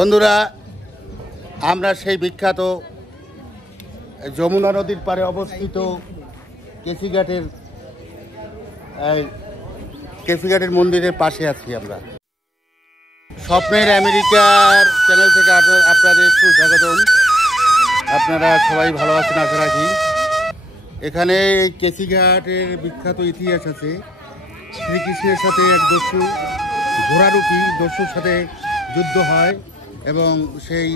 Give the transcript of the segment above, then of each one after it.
বন্ধুরা, আমরা সেই বিখ্যাত যমুনা নদীর পাড়ে অবস্থিত কেসিঘাটের মন্দিরের পাশে আছি। আমরা স্বপ্নের আমেরিকার চ্যানেল থেকে আপনাদের সুস্বাগতম। আপনারা সবাই ভালো আছেন আশা রাখি। এখানে কেসিঘাটের বিখ্যাত ইতিহাস আছে। শ্রীকৃষ্ণের সাথে এক দস্যু ঘোড়ারূপী দস্যুর সাথে যুদ্ধ হয় এবং সেই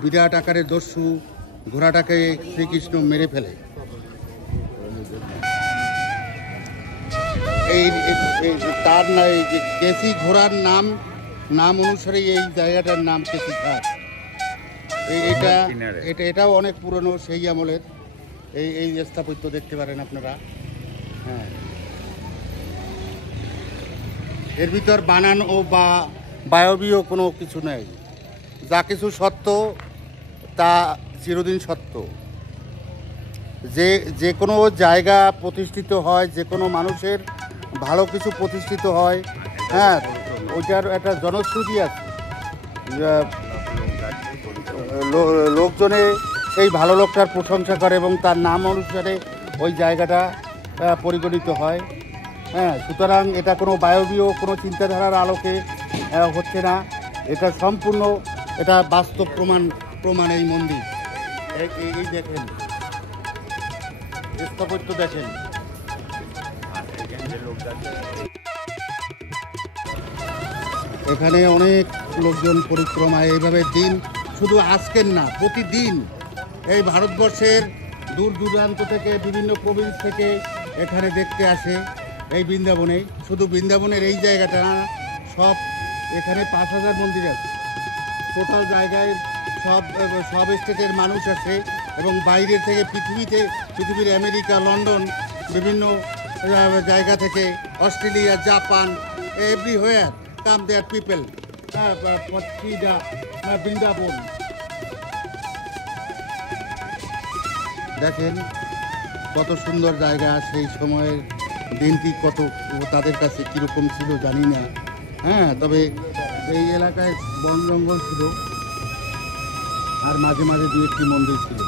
বিরাট আকারের দস্যু ঘোড়াটাকে শ্রীকৃষ্ণ মেরে ফেলে। তার কেসি ঘোড়ার নাম অনুসারে এই জায়গাটার নাম কেসিঘাট। এটাও অনেক পুরনো, সেই আমলের এই স্থাপত্য দেখতে পারেন আপনারা। হ্যাঁ, এর ভিতর বানানো বা বায়বীয় কোনো কিছু নেই। যা কিছু সত্য তা চিরদিন সত্য। যে কোনো জায়গা প্রতিষ্ঠিত হয়, যে কোনো মানুষের ভালো কিছু প্রতিষ্ঠিত হয়, হ্যাঁ, ওইটার একটা জনশ্রুতি আছে। লোকজনে সেই ভালো লোকটার প্রশংসা করে এবং তার নাম অনুসারে ওই জায়গাটা পরিগণিত হয়। হ্যাঁ, সুতরাং এটা কোনো বায়বীয় কোনো চিন্তাধারার আলোকে হচ্ছে না। এটা সম্পূর্ণ এটা বাস্তব প্রমাণ এই মন্দির। এই দেখেন স্থাপত্য দেখেন। এখানে অনেক লোকজন পরিক্রমায় এইভাবে দিন, শুধু আজকের না, প্রতিদিন এই ভারতবর্ষের দূর দূরান্ত থেকে বিভিন্ন প্রভিন্স থেকে এখানে দেখতে আসে এই বৃন্দাবনে। শুধু বৃন্দাবনের এই জায়গাটা না, সব এখানে 5000 মন্দির আছে। টোটাল জায়গায় সব স্টেটের মানুষ আসে এবং বাইরের থেকে পৃথিবীর আমেরিকা, লন্ডন, বিভিন্ন জায়গা থেকে, অস্ট্রেলিয়া, জাপান, এভরিহোয়ার কাম দেয়ার পিপল বৃন্দাবন। দেখেন কত সুন্দর জায়গা। সেই সময়ের দিনটি কত তাদের কাছে কীরকম ছিল জানি না। হ্যাঁ, তবে এই এলাকায় বন জঙ্গল ছিল আর মাঝে মাঝে দু একটি মন্দির ছিল।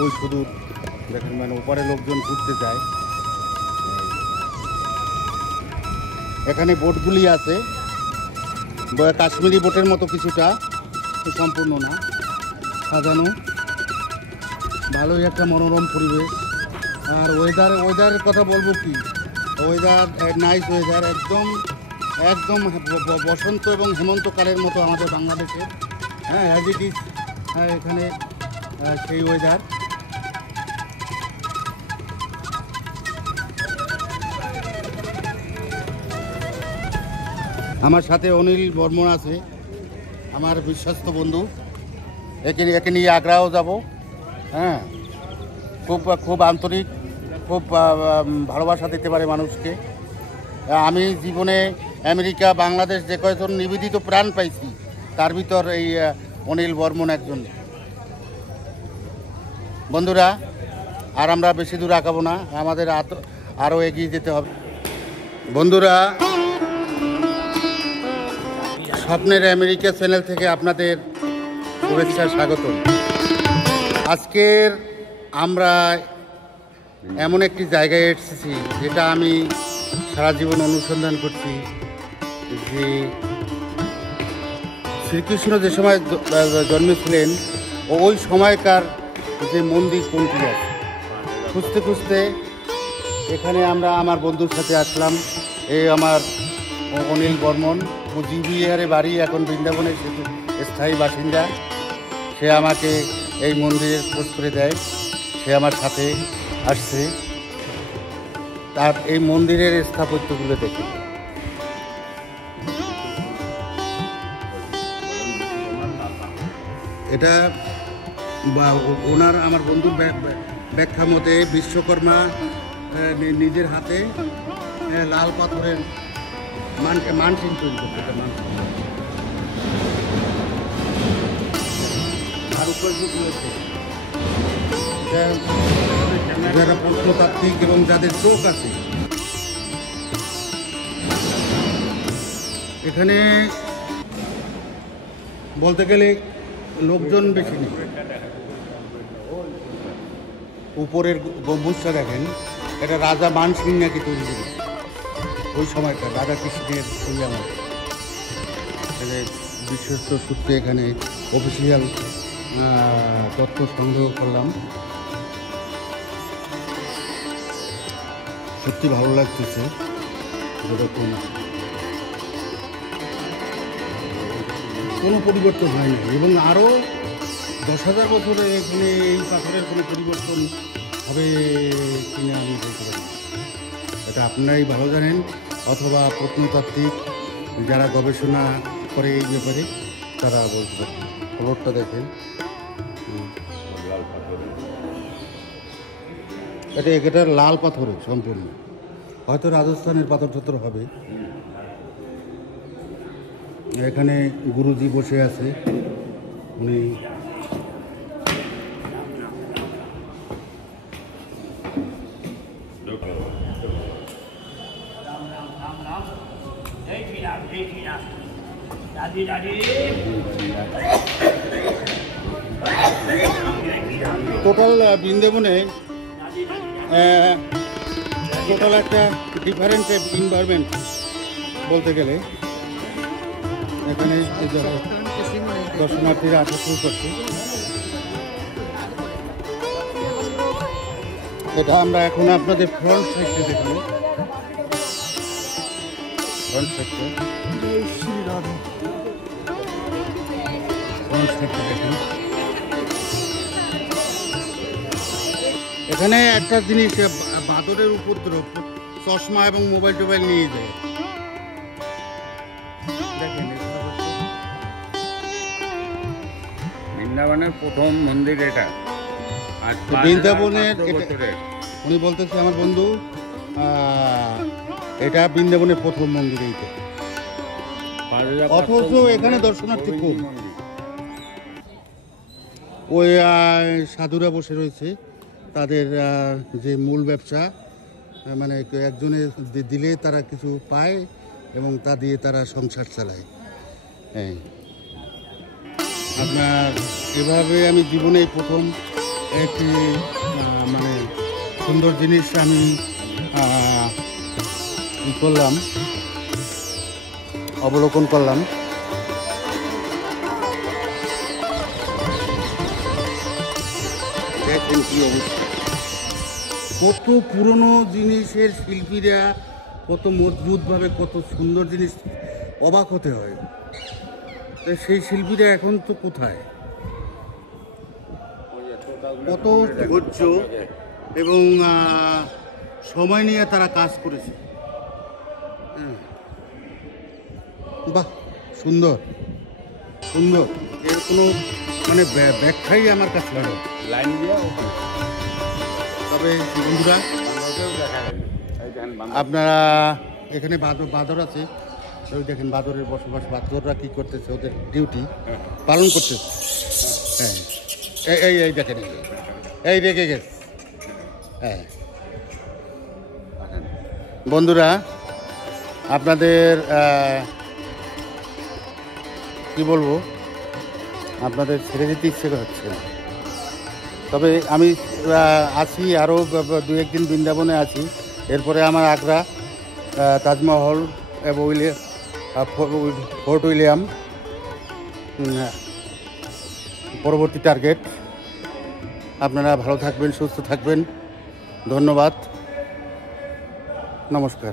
ওই শুধু দেখেন, মানে ওপারে লোকজন ঘুরতে যায়। এখানে বোটগুলি আছে, কাশ্মীরি বোটের মতো কিছুটা, সম্পূর্ণ না, সাজানো। ভালোই একটা মনোরম পরিবেশ। আর ওয়েদারের কথা বলবো কি, ওয়েদার নাইস ওয়েদার, একদম বসন্ত এবং হেমন্তকালের মতো আমাদের বাংলাদেশে। হ্যাঁ, অ্যাজ ইট ইজ এখানে সেই ওয়েদার। আমার সাথে অনিল বর্মন আছে, আমার বিশ্বস্ত বন্ধু। একে নিয়ে আগ্রাও যাব। হ্যাঁ, খুব আন্তরিক, খুব ভালোবাসা দিতে পারে মানুষকে। আমি জীবনে আমেরিকা, বাংলাদেশ যে কয়েকজন নিবেদিত প্রাণ পাইছি, তার ভিতর এই অনিল বর্মন একজন। বন্ধুরা, আর আমরা বেশি দূর আগাবো না, আমাদের আরও এগিয়ে যেতে হবে। বন্ধুরা, স্বপ্নের আমেরিকা চ্যানেল থেকে আপনাদের শুভেচ্ছা, স্বাগত। আজকের আমরা এমন একটি জায়গায় এসেছি যেটা আমি সারা জীবন অনুসন্ধান করছি, যে শ্রীকৃষ্ণ যে সময় জন্মেছিলেন ওই সময়কার যে মন্দির কোনটি আছে। খুঁজতে খুঁজতে এখানে আমরা আমার বন্ধুর সাথে আসলাম। এই আমার অনিল বর্মন, কুচবিহারে বাড়ি, এখন বৃন্দাবনের স্থায়ী বাসিন্দা। সে আমাকে এই মন্দিরের খোঁজ করে দেয়, সে আমার সাথে আসছে। তার এই মন্দিরের স্থাপত্যগুলো দেখি। এটা আমার বন্ধুর ব্যাখ্যা মতে বিশ্বকর্মা নিজের হাতে লাল পাথরের মানসিং তৈরি করতে, যারা প্রত্নতাত্ত্বিক এবং যাদের চোখ আছে, এখানে বলতে গেলে লোকজন বেশি নেই। উপরের গম্বুজটা দেখেন, এটা রাজা মানসিং নাকি তৈরি করেছে ওই সময়টা, রাজা কৃষ্ণের ছবি আমার বিশ্বস্ত সূত্রে এখানে অফিসিয়াল তথ্য সংগ্রহ করলাম। সত্যি ভালো লাগতেছে। যেরকম কোনো পরিবর্তন হয় না, এবং আরও 10,000 বছরে এখানে এই পাথরের কোনো পরিবর্তন হবে কিনা আমি বলতে পারি। এটা আপনারাই ভালো জানেন, অথবা প্রত্নতাত্ত্বিক যারা গবেষণা করে এই ব্যাপারে তারা বলতে পারেন। ফ্লোরটা দেখেন, এটা লাল পাথরের সম্পূর্ণ, হয়তো রাজস্থানের পাথর টাথর হবে। এখানে গুরুজি বসে আছে, উনি টোটাল বৃন্দাবনে টোটাল একটা ডিফারেন্ট এনভায়রনমেন্ট বলতে গেলে। এখানে দর্শনার্থীরা আসা শুরু করছে। এটা আমরা এখন আপনাদের ফ্রন্ট সাইডে দেখব। ফ্রন্ট সাইডে দেখেন, এখানে একটা জিনিস, বাদরের উপদ্রব, চশমা এবং মোবাইল টোবাইল নিয়ে যায়। দেখেন, বৃন্দাবনের প্রথম মন্দির এটা। বৃন্দাবনের উনি বলতেছে আমার বন্ধু, এটা বৃন্দাবনের প্রথম মন্দির এইটা, অথচ এখানে দর্শনার্থী খুব। ওই সাধুরা বসে রয়েছে, তাদের যে মূল ব্যবসা, মানে একজনে দিলে তারা কিছু পায় এবং তা দিয়ে তারা সংসার চালায়। হ্যাঁ, আপনার এভাবে আমি জীবনে প্রথম একটি মানে সুন্দর জিনিস আমি করলাম, অবলোকন করলাম। দেখেন কি অবস্থা, কত পুরনো জিনিসের শিল্পীরা কত মজবুতভাবে কত সুন্দর জিনিস, অবাক হতে হয়। সেই শিল্পীরা এখন তো কোথায়? কত ধৈর্য এবং সময় নিয়ে তারা কাজ করেছে। বাহ, সুন্দর সুন্দর, এর কোনো মানে ব্যাখ্যাই আমার কাছে লাগে। লাইন দিয়ে তবে বন্ধুরা, আপনারা এখানে বাদর আছে, ওই দেখেন বাদরের বসবাস, বাদররা কী করতেছে, ওদের ডিউটি পালন করতেছে। হ্যাঁ, এই দেখেন, এই রেগে গেছে। হ্যাঁ বন্ধুরা, আপনাদের কি বলবো, আপনাদের ছেড়ে যেতে ইচ্ছে হচ্ছে না। তবে আমি আছি আরও 2-1 দিন বৃন্দাবনে আছি, এরপরে আমার আগ্রা, তাজমহল এবং ফোর্ট উইলিয়াম পরবর্তী টার্গেট। আপনারা ভালো থাকবেন, সুস্থ থাকবেন। ধন্যবাদ, নমস্কার।